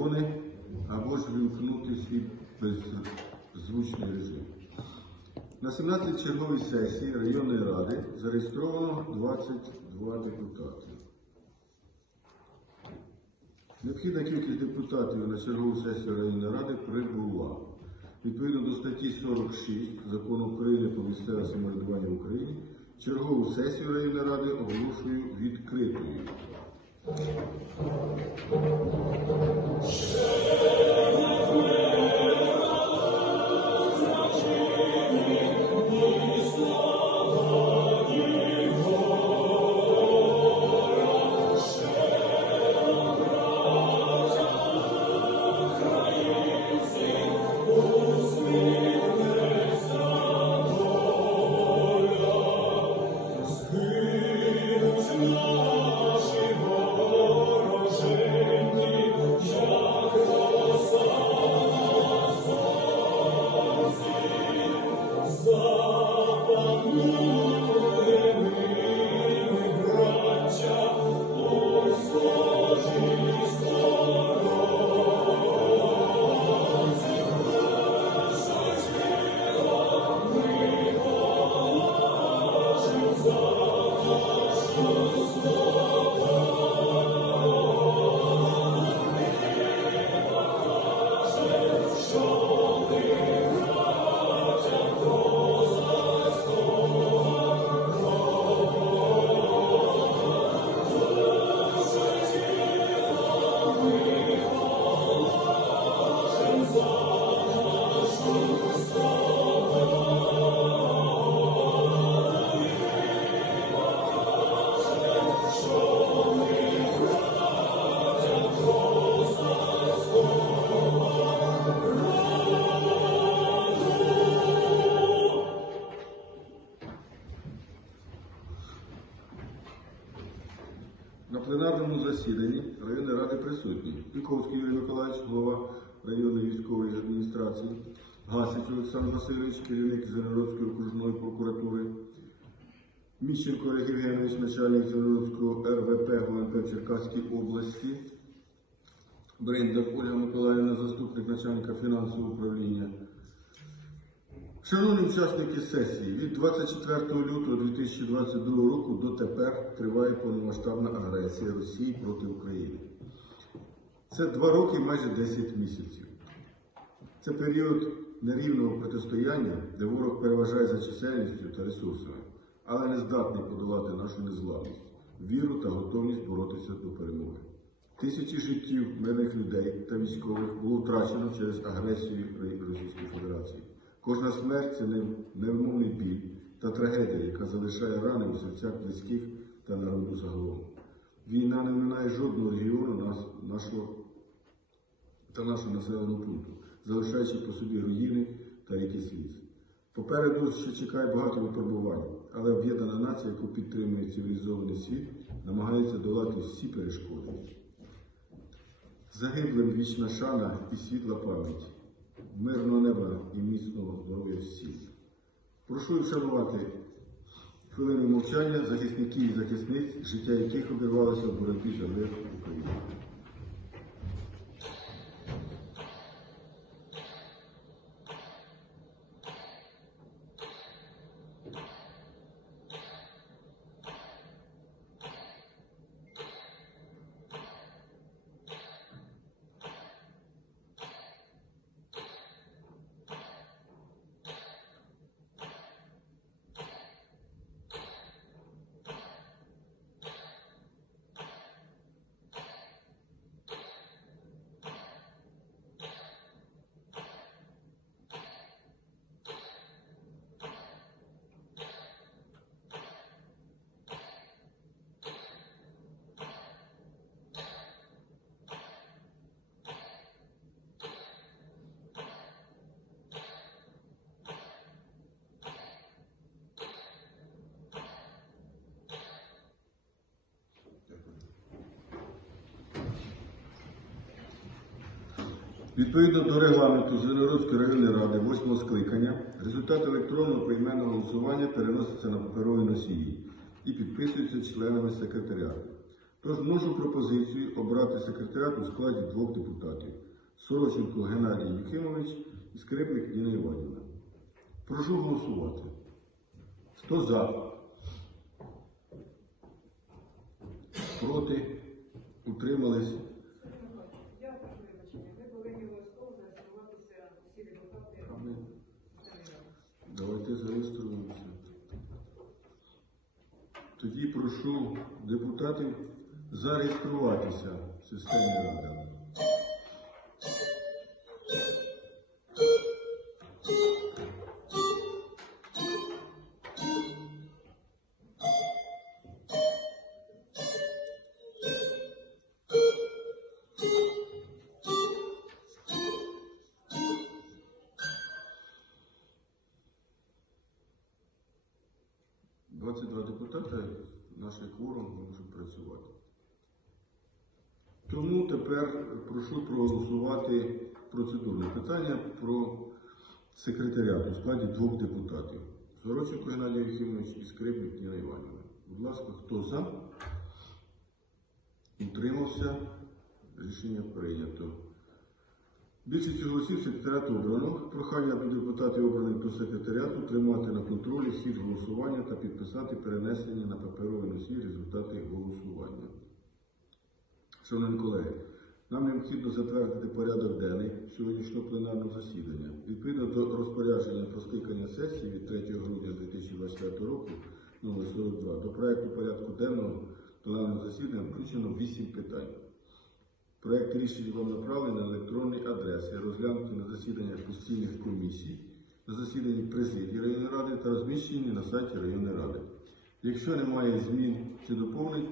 телефони або ж вимкнути свій беззвучний режим. На 17 черговій сесії районної ради зареєстровано 22 депутати. Необхідна кількість депутатів на чергову сесію районної ради прибула. Відповідно до статті 46 Закону України про місцеве самоврядування в Україні, чергову сесію районної ради оголошую відкритою. Thank you. На пленарному засіданні районної ради присутні Піковський Юрій Миколаївич, голова районної військової адміністрації, Гасич Олександр Васильович, керівник Зеленодольської окружної прокуратури, Міщенко Олег Євгенович, начальник Зеленодольського РВП ГУНП Черкаській області, Брендер Ольга Миколаївна, заступник начальника фінансового управління. Шановні учасники сесії, від 24 лютого 2022 року дотепер триває повномасштабна агресія Росії проти України. Це два роки майже 10 місяців. Це період нерівного протистояння, де ворог переважає за чисельністю та ресурсами, але не здатний подолати нашу незламність, віру та готовність боротися до перемоги. Тисячі життів мирних людей та військових було втрачено через агресію Російської Федерації. Кожна смерть це нев- невмовний біль та трагедія, яка залишає рани у серцях близьких та народу загалом. Війна не минає жодного регіону нашого та нашого населеного пункту, залишаючи по собі руїни та ріки сліз. Попереду ще чекає багато випробувань, але об'єднана нація, яку підтримує цивілізований світ, намагається долати всі перешкоди. Загиблим вічна шана і світла пам'ять, мирного неба і міцного здоров'я всім. Прошу вшанувати хвилину мовчання захисників і захисниць, життя яких обірвалося в боротьбі за мир в Відповідно до регламенту Зеленодольської районної ради 8 скликання, результат електронного поіменного голосування переноситься на паперові носії і підписується членами секретаріату. Тож вношу пропозицію обрати секретаріат у складі двох депутатів Сороченко Геннадій Юхимович і Скрипник Ніна Іванівна. Прошу голосувати. Хто за? Проти? Утримались? Давайте. Тоді прошу депутатів зареєструватися в системі Ради. – 22 депутати, наш кворум може працювати. Тому тепер прошу проголосувати процедурне питання про секретаріат у складі двох депутатів. Сороченко Геннадій Єхімович і Скрипник Ніна Іванівна. Будь ласка, хто за? Утримався? Рішення прийнято. Більшість голосів секретаріату обрано. Прохання до депутатів обраних до секретаріату тримати на контролі хід голосування та підписати перенесені на паперовий носій результати голосування. Шановні колеги, нам необхідно затвердити порядок денний сьогоднішнього пленарного засідання. Відповідно до розпорядження про скликання сесії від 3 грудня 2024 року номер 42 до проекту порядку денного пленарного засідання включено 8 питань. Проект рішення вам направлений на електронні адреси, розглянути на засіданнях постійних комісій, на засіданні президії районної ради та розміщені на сайті районної ради. Якщо немає змін чи доповнень,